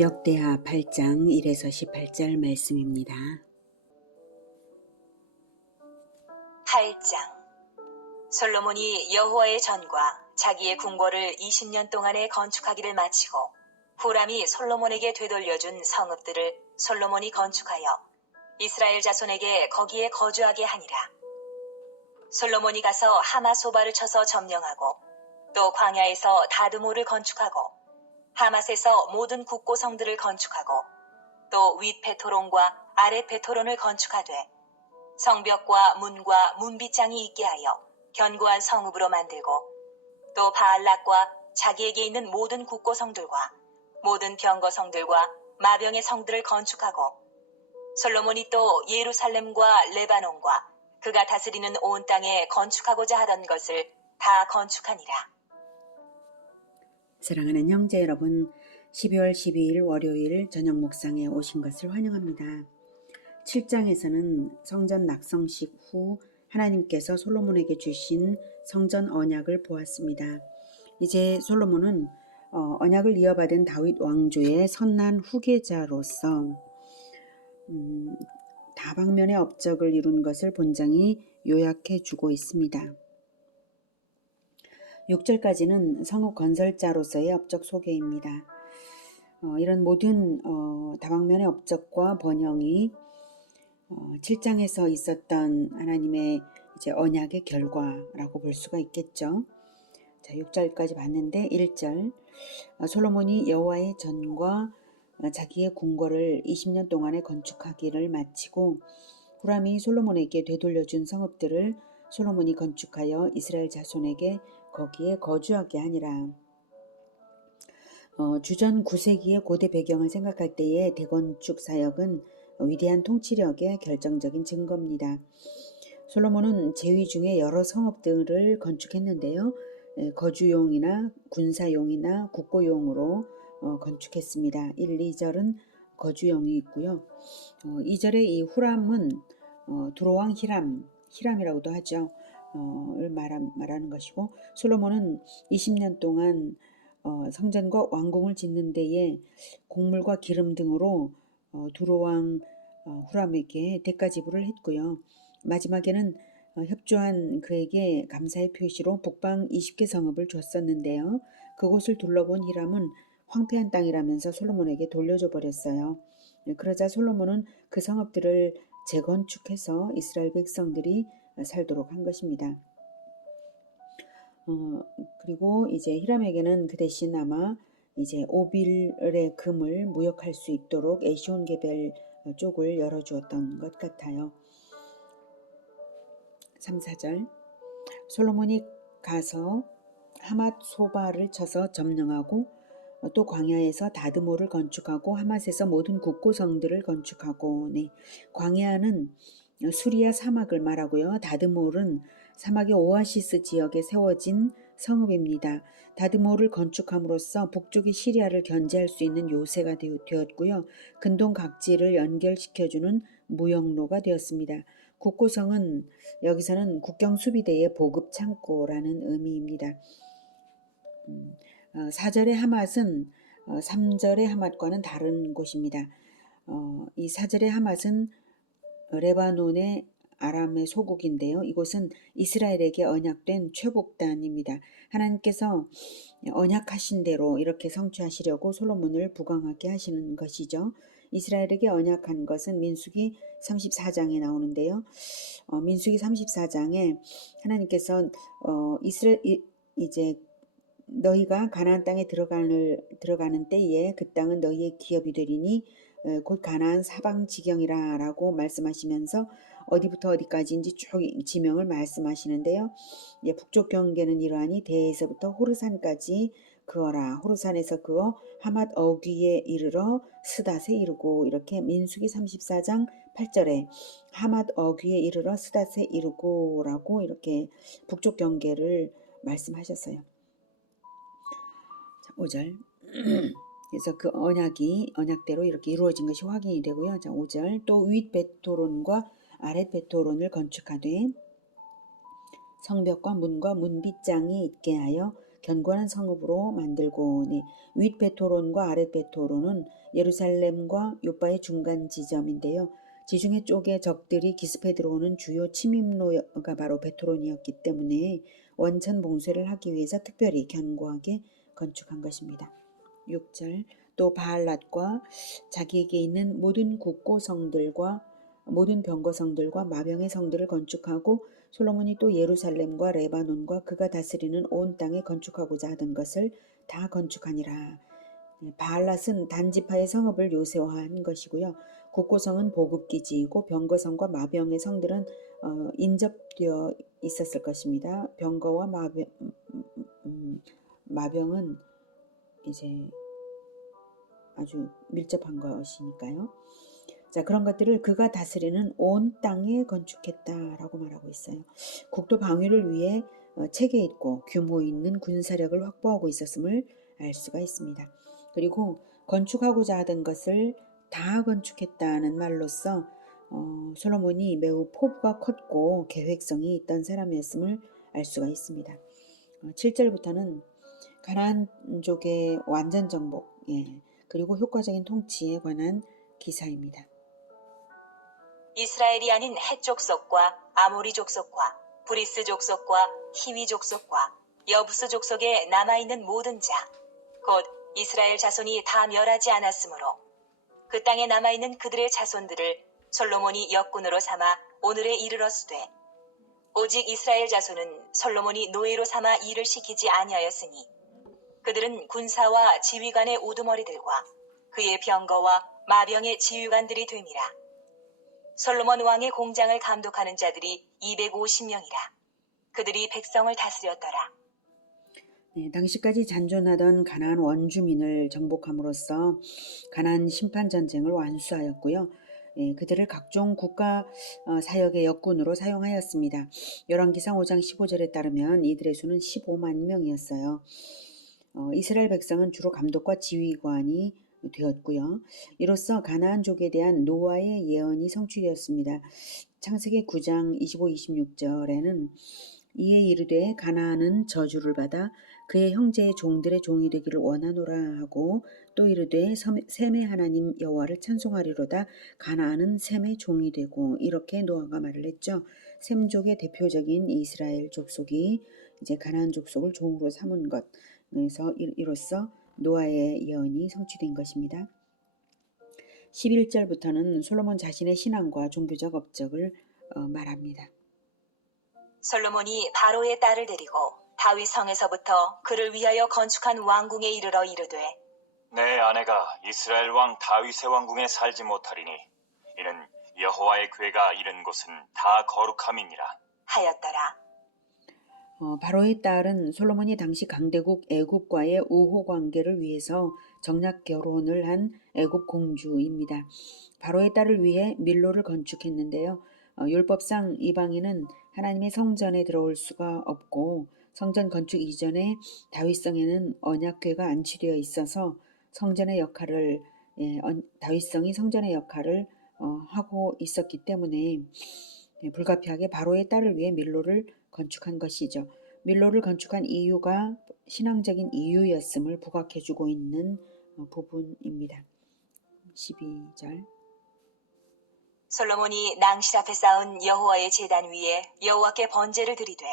역대하 8장 1에서 18절 말씀입니다. 8장. 솔로몬이 여호와의 전과 자기의 궁궐을 20년 동안에 건축하기를 마치고 후람이 솔로몬에게 되돌려준 성읍들을 솔로몬이 건축하여 이스라엘 자손에게 거기에 거주하게 하니라. 솔로몬이 가서 하마소바를 쳐서 점령하고 또 광야에서 다드모를 건축하고 하맛에서 모든 국고성들을 건축하고 또 윗베토론과 아랫베토론을 건축하되 성벽과 문과 문빗장이 있게 하여 견고한 성읍으로 만들고 또 바알락과 자기에게 있는 모든 국고성들과 모든 병거성들과 마병의 성들을 건축하고 솔로몬이 또 예루살렘과 레바논과 그가 다스리는 온 땅에 건축하고자 하던 것을 다 건축하니라. 사랑하는 형제 여러분, 12월 12일 월요일 저녁 묵상에 오신 것을 환영합니다. 7장에서는 성전 낙성식 후 하나님께서 솔로몬에게 주신 성전 언약을 보았습니다. 이제 솔로몬은 언약을 이어받은 다윗 왕조의 선난 후계자로서 다방면의 업적을 이룬 것을 본장이 요약해 주고 있습니다. 6절까지는 성읍 건설자로서의 업적 소개입니다. 이런 모든 다방면의 업적과 번영이 7장에서 있었던 하나님의 이제 언약의 결과라고 볼 수가 있겠죠. 자, 6절까지 봤는데 1절 솔로몬이 여호와의 전과 자기의 궁궐을 20년 동안에 건축하기를 마치고 후람이 솔로몬에게 되돌려준 성읍들을 솔로몬이 건축하여 이스라엘 자손에게 거기에 거주하게 하니라. 주전 9세기의 고대 배경을 생각할 때의 대건축 사역은 위대한 통치력의 결정적인 증거입니다. 솔로몬은 제위 중에 여러 성읍들을 건축했는데요. 거주용이나 군사용이나 국고용으로 건축했습니다. 1, 2절은 거주용이 있고요. 2절에 이 후람은 두로왕 히람이라고도 하죠. 를 말하는 것이고 솔로몬은 20년 동안 성전과 왕궁을 짓는 데에 곡물과 기름 등으로 두로왕 후람에게 대가 지불을 했고요. 마지막에는 협조한 그에게 감사의 표시로 북방 20개 성읍을 줬었는데요. 그곳을 둘러본 히람은 황폐한 땅이라면서 솔로몬에게 돌려줘 버렸어요. 그러자 솔로몬은 그 성읍들을 재건축해서 이스라엘 백성들이 살도록 한 것입니다. 그리고 이제 히람에게는 그 대신 아마 이제 오빌의 금을 무역할 수 있도록 에시온게벨 쪽을 열어주었던 것 같아요. 3, 4절 솔로몬이 가서 하맛 소바를 쳐서 점령하고 또 광야에서 다드모를 건축하고 하맛에서 모든 국고성들을 건축하고 광야는 수리아 사막을 말하고요. 다드몰은 사막의 오아시스 지역에 세워진 성읍입니다. 다드몰을 건축함으로써 북쪽의 시리아를 견제할 수 있는 요새가 되었고요. 근동 각지를 연결시켜주는 무역로가 되었습니다. 국고성은 여기서는 국경 수비대의 보급 창고라는 의미입니다. 4절의 하맛은 3절의 하맛과는 다른 곳입니다. 이 4절의 하맛은 레바논의 아람의 소국인데요. 이곳은 이스라엘에게 언약된 최복단입니다. 하나님께서 언약하신 대로 이렇게 성취하시려고 솔로몬을 부강하게 하시는 것이죠. 이스라엘에게 언약한 것은 민수기 34장에 나오는데요. 민수기 34장에 하나님께서 이제 너희가 가나안 땅에 들어가는 때에 그 땅은 너희의 기업이 되리니 곧 가나안 사방 지경이라 라고 말씀하시면서 어디부터 어디까지인지 쭉 지명을 말씀하시는데요. 북쪽 경계는 이러하니 대에서부터 호르산까지 그어라. 호르산에서 그어 하맛 어귀에 이르러 스닷에 이르고 이렇게 민수기 34장 8절에 하맛 어귀에 이르러 스닷에 이르고 라고 이렇게 북쪽 경계를 말씀하셨어요. 5절 그래서 그 언약대로 이렇게 이루어진 것이 확인이 되고요. 자, 5절 또 윗 베토론과 아랫 베토론을 건축하되 성벽과 문과 문빗장이 있게 하여 견고한 성읍으로 만들고, 윗 베토론과 아랫 베토론은 예루살렘과 요바의 중간 지점인데요. 지중해 쪽에 적들이 기습해 들어오는 주요 침입로가 바로 베토론이었기 때문에 원천 봉쇄를 하기 위해서 특별히 견고하게 건축한 것입니다. 6절, 또 바알랏과 자기에게 있는 모든 국고성들과 모든 병거성들과 마병의 성들을 건축하고, 솔로몬이 또 예루살렘과 레바논과 그가 다스리는 온 땅에 건축하고자 하던 것을 다 건축하니라. 바알랏은 단지파의 성읍을 요새화한 것이고요. 국고성은 보급기지이고 병거성과 마병의 성들은 인접되어 있었을 것입니다. 병거와 마병은 이제 아주 밀접한 것이니까요. 자, 그런 것들을 그가 다스리는 온 땅에 건축했다라고 말하고 있어요. 국도 방위를 위해 체계 있고 규모 있는 군사력을 확보하고 있었음을 알 수가 있습니다. 그리고 건축하고자 하던 것을 다 건축했다는 말로써 솔로몬이 매우 포부가 컸고 계획성이 있던 사람이었음을 알 수가 있습니다. 7절부터는 가나안족의 완전 정복, 그리고 효과적인 통치에 관한 기사입니다. 이스라엘이 아닌 헷 족속과 아모리 족속과 브리스 족속과 히위 족속과 여부스 족속에 남아있는 모든 자, 곧 이스라엘 자손이 다 멸하지 않았으므로 그 땅에 남아있는 그들의 자손들을 솔로몬이 역군으로 삼아 오늘에 이르렀으되, 오직 이스라엘 자손은 솔로몬이 노예로 삼아 일을 시키지 아니하였으니 그들은 군사와 지휘관의 우두머리들과 그의 병거와 마병의 지휘관들이 됨이라. 솔로몬 왕의 공장을 감독하는 자들이 250명이라. 그들이 백성을 다스렸더라. 당시까지 잔존하던 가나안 원주민을 정복함으로써 가나안 심판 전쟁을 완수하였고요. 그들을 각종 국가 사역의 역군으로 사용하였습니다. 열왕기상 5장 15절에 따르면 이들의 수는 15만 명이었어요. 이스라엘 백성은 주로 감독과 지휘관이 되었고요. 이로써 가나안족에 대한 노아의 예언이 성취되었습니다. 창세기 9장 25, 26절에는 이에 이르되 가나안은 저주를 받아 그의 형제의 종들의 종이 되기를 원하노라 하고, 또 이르되 셈의 하나님 여호와를 찬송하리로다 가나안은 셈의 종이 되고, 이렇게 노아가 말을 했죠. 셈족의 대표적인 이스라엘 족속이 이제 가나안 족속을 종으로 삼은 것, 그래서 이로써 노아의 예언이 성취된 것입니다. 11절부터는 솔로몬 자신의 신앙과 종교적 업적을 말합니다. 솔로몬이 바로의 딸을 데리고 다윗 성에서부터 그를 위하여 건축한 왕궁에 이르러 이르되, 내 아내가 이스라엘 왕 다윗의 왕궁에 살지 못하리니 이는 여호와의 궤가 이른 곳은 다 거룩함이니라 하였더라. 바로의 딸은 솔로몬이 당시 강대국 애굽과의 우호 관계를 위해서 정략 결혼을 한 애굽 공주입니다. 바로의 딸을 위해 밀로를 건축했는데요. 율법상 이방인은 하나님의 성전에 들어올 수가 없고, 성전 건축 이전에 다윗성에는 언약궤가 안치되어 있어서 성전의 역할을 다윗성이 성전의 역할을 하고 있었기 때문에 불가피하게 바로의 딸을 위해 밀로를 건축한 것이죠. 밀로를 건축한 이유가 신앙적인 이유였음을 부각해주고 있는 부분입니다. 12절. 솔로몬이 낭실 앞에 쌓은 여호와의 제단 위에 여호와께 번제를 드리되,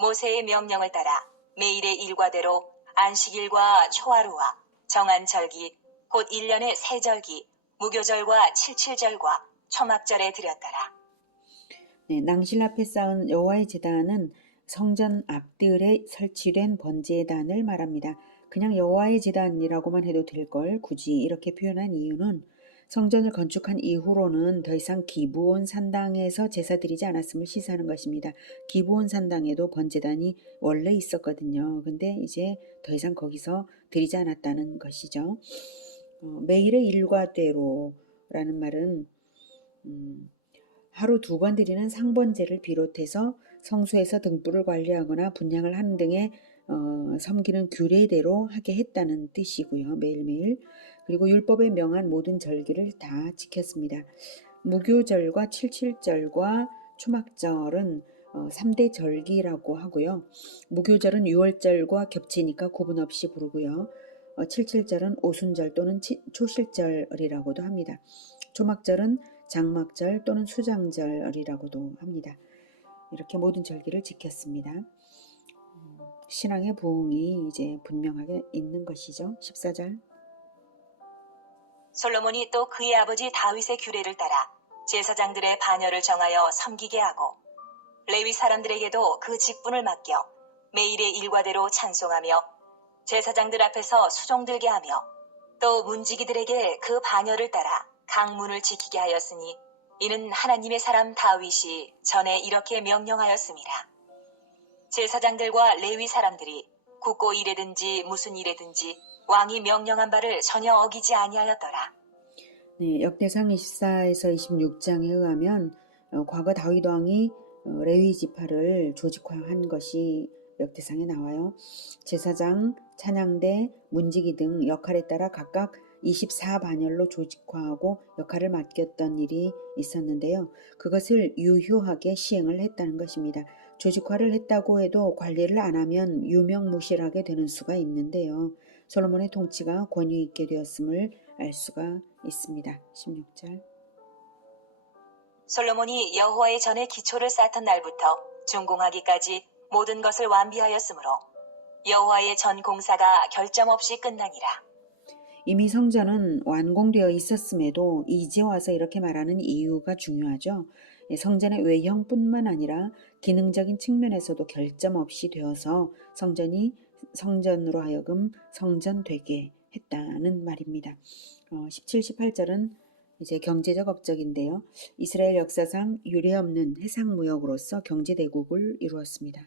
모세의 명령을 따라 매일의 일과대로 안식일과 초하루와 정한 절기, 곧 1년의 세 절기, 무교절과 칠칠절과 초막절에 드렸더라. 낭실 앞에 쌓은 여호와의 제단은 성전 앞뜰에 설치된 번제단을 말합니다. 그냥 여호와의 제단이라고만 해도 될 걸 굳이 이렇게 표현한 이유는 성전을 건축한 이후로는 더 이상 기브온 산당에서 제사 드리지 않았음을 시사하는 것입니다. 기브온 산당에도 번제단이 원래 있었거든요. 근데 이제 더 이상 거기서 드리지 않았다는 것이죠. 매일의 일과대로라는 말은 하루 2번 드리는 상번제를 비롯해서 성소에서 등불을 관리하거나 분향을 하는 등의 섬기는 규례대로 하게 했다는 뜻이고요. 매일매일. 그리고 율법에 명한 모든 절기를 다 지켰습니다. 무교절과 칠칠절과 초막절은 3대 절기라고 하고요. 무교절은 6월절과 겹치니까 구분 없이 부르고요. 칠칠절은 오순절 또는 초실절이라고도 합니다. 조막절은 장막절 또는 수장절이라고도 합니다. 이렇게 모든 절기를 지켰습니다. 신앙의 부흥이 이제 분명하게 있는 것이죠. 14절. 솔로몬이 또 그의 아버지 다윗의 규례를 따라 제사장들의 반열을 정하여 섬기게 하고 레위 사람들에게도 그 직분을 맡겨 매일의 일과대로 찬송하며 제사장들 앞에서 수종들게 하며 또 문지기들에게 그 반열을 따라 각 문을 지키게 하였으니 이는 하나님의 사람 다윗이 전에 이렇게 명령하였습니다. 제사장들과 레위 사람들이 굳고 일에든지 무슨 일에든지 왕이 명령한 바를 전혀 어기지 아니하였더라. 네, 역대상 24에서 26장에 의하면 과거 다윗 왕이 레위 지파를 조직화한 것이 역대상에 나와요. 제사장, 찬양대, 문지기 등 역할에 따라 각각 24반열로 조직화하고 역할을 맡겼던 일이 있었는데요. 그것을 유효하게 시행을 했다는 것입니다. 조직화를 했다고 해도 관리를 안 하면 유명무실하게 되는 수가 있는데요. 솔로몬의 통치가 권위 있게 되었음을 알 수가 있습니다. 16절. 솔로몬이 여호와의 전에 기초를 쌓던 날부터 준공하기까지 모든 것을 완비하였으므로 여호와의 전 공사가 결점 없이 끝나니라. 이미 성전은 완공되어 있었음에도 이제 와서 이렇게 말하는 이유가 중요하죠. 성전의 외형뿐만 아니라 기능적인 측면에서도 결점 없이 되어서 성전으로 하여금 성전되게 했다는 말입니다. 17, 18절은 이제 경제적 업적인데요. 이스라엘 역사상 유례없는 해상무역으로서 경제대국을 이루었습니다.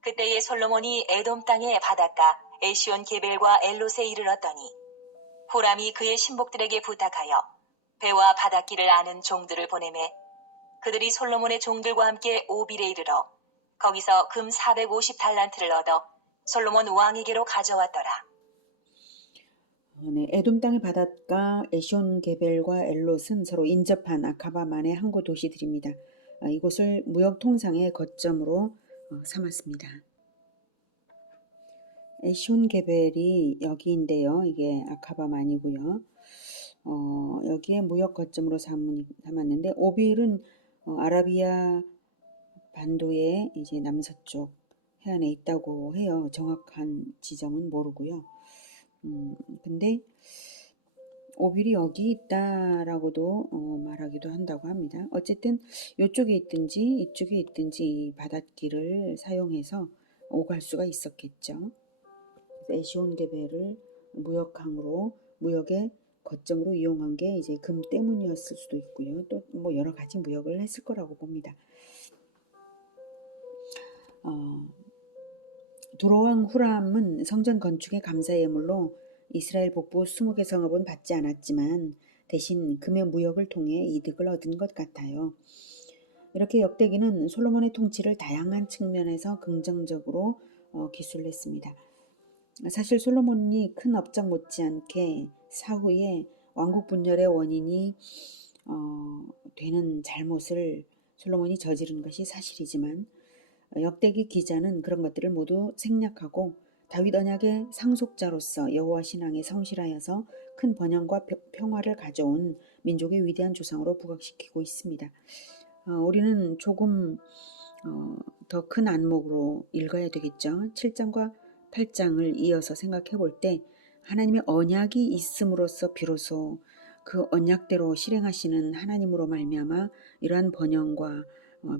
그때의 솔로몬이 에돔 땅의 바닷가 에시온 게벨과 엘롯에 이르렀더니 후람이 그의 신복들에게 부탁하여 배와 바닷길을 아는 종들을 보내매 그들이 솔로몬의 종들과 함께 오빌에 이르러 거기서 금 450달란트를 얻어 솔로몬 왕에게로 가져왔더라. 네, 에돔 땅의 바닷가 에시온 게벨과 엘롯은 서로 인접한 아카바만의 항구 도시들입니다. 이곳을 무역 통상의 거점으로 삼았습니다. 에시온 게벨이 여기인데요. 이게 아카바만이고요. 여기에 무역 거점으로 삼았는데 오빌은 아라비아 반도의 이제 남서쪽 해안에 있다고 해요. 정확한 지점은 모르고요. 근데 오빌이 여기 있다라고도 말하기도 한다고 합니다. 어쨌든 이쪽에 있든지 이쪽에 있든지 이 바닷길을 사용해서 오갈 수가 있었겠죠. 에시온 게벨을 무역항으로 무역의 거점으로 이용한 게 이제 금 때문이었을 수도 있고요. 또 뭐 여러 가지 무역을 했을 거라고 봅니다. 도로왕 후람은 성전 건축의 감사 예물로 이스라엘 북부 20개 성읍은 받지 않았지만 대신 금의 무역을 통해 이득을 얻은 것 같아요. 이렇게 역대기는 솔로몬의 통치를 다양한 측면에서 긍정적으로 기술했습니다. 사실 솔로몬이 큰 업적 못지않게 사후에 왕국 분열의 원인이 되는 잘못을 솔로몬이 저지른 것이 사실이지만 역대기 기자는 그런 것들을 모두 생략하고 다윗 언약의 상속자로서 여호와 신앙에 성실하여서 큰 번영과 평화를 가져온 민족의 위대한 조상으로 부각시키고 있습니다. 우리는 조금 더 큰 안목으로 읽어야 되겠죠. 7장과 8장을 이어서 생각해 볼 때 하나님의 언약이 있음으로써 비로소 그 언약대로 실행하시는 하나님으로 말미암아 이러한 번영과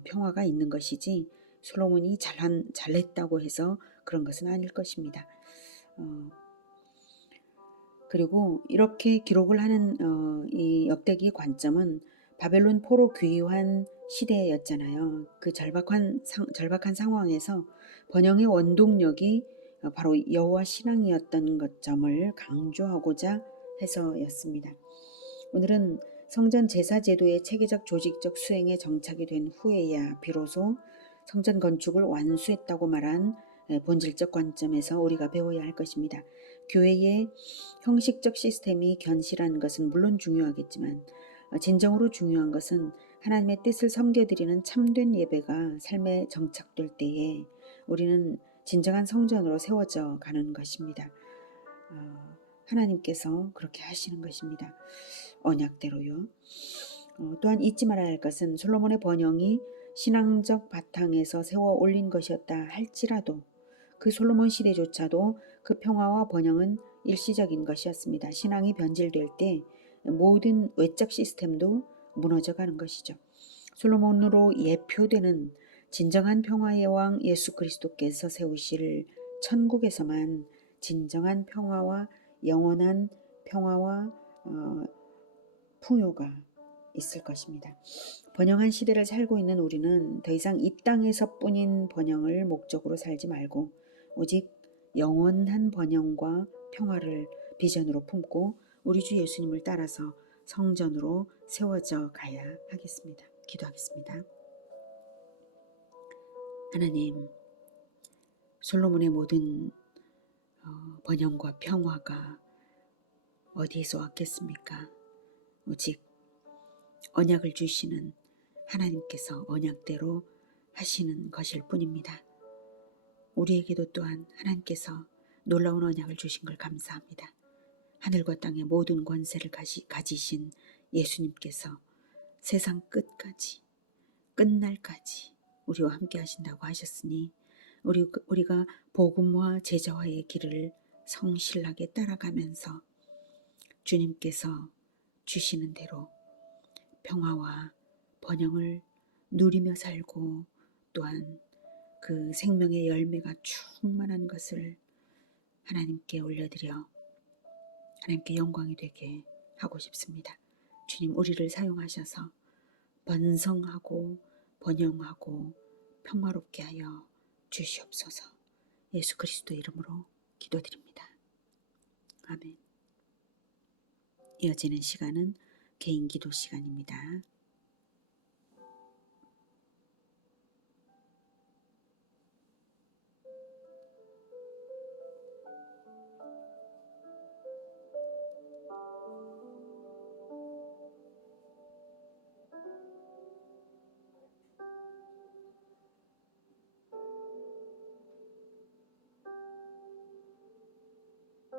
평화가 있는 것이지 솔로몬이 잘했다고 해서 그런 것은 아닐 것입니다. 그리고 이렇게 기록을 하는 이 역대기의 관점은 바벨론 포로 귀환 시대였잖아요. 그 절박한 상황에서 번영의 원동력이 바로 여호와 신앙이었던 점을 강조하고자 해서였습니다. 오늘은 성전 제사 제도의 체계적 조직적 수행에 정착이 된 후에야 비로소 성전 건축을 완수했다고 말한 본질적 관점에서 우리가 배워야 할 것입니다. 교회의 형식적 시스템이 견실한 것은 물론 중요하겠지만 진정으로 중요한 것은 하나님의 뜻을 섬겨드리는 참된 예배가 삶에 정착될 때에 우리는 진정한 성전으로 세워져 가는 것입니다. 하나님께서 그렇게 하시는 것입니다. 언약대로요. 또한 잊지 말아야 할 것은 솔로몬의 번영이 신앙적 바탕에서 세워 올린 것이었다 할지라도 그 솔로몬 시대조차도 그 평화와 번영은 일시적인 것이었습니다. 신앙이 변질될 때 모든 외적 시스템도 무너져가는 것이죠. 솔로몬으로 예표되는 진정한 평화의 왕 예수 그리스도께서 세우실 천국에서만 진정한 평화와 영원한 평화와 풍요가 있을 것입니다. 번영한 시대를 살고 있는 우리는 더 이상 이 땅에서뿐인 번영을 목적으로 살지 말고 오직 영원한 번영과 평화를 비전으로 품고 우리 주 예수님을 따라서 성전으로 세워져 가야 하겠습니다. 기도하겠습니다. 하나님, 솔로몬의 모든 번영과 평화가 어디에서 왔겠습니까? 오직 언약을 주시는 하나님께서 언약대로 하시는 것일 뿐입니다. 우리에게도 또한 하나님께서 놀라운 언약을 주신 걸 감사합니다. 하늘과 땅의 모든 권세를 가지신 예수님께서 세상 끝까지 끝날까지 우리와 함께 하신다고 하셨으니 우리가 복음과 제자와의 길을 성실하게 따라가면서 주님께서 주시는 대로 평화와 번영을 누리며 살고 또한 그 생명의 열매가 충만한 것을 하나님께 올려드려 하나님께 영광이 되게 하고 싶습니다. 주님, 우리를 사용하셔서 번성하고 번영하고 평화롭게 하여 주시옵소서. 예수 그리스도 이름으로 기도드립니다. 아멘. 이어지는 시간은 개인 기도 시간입니다.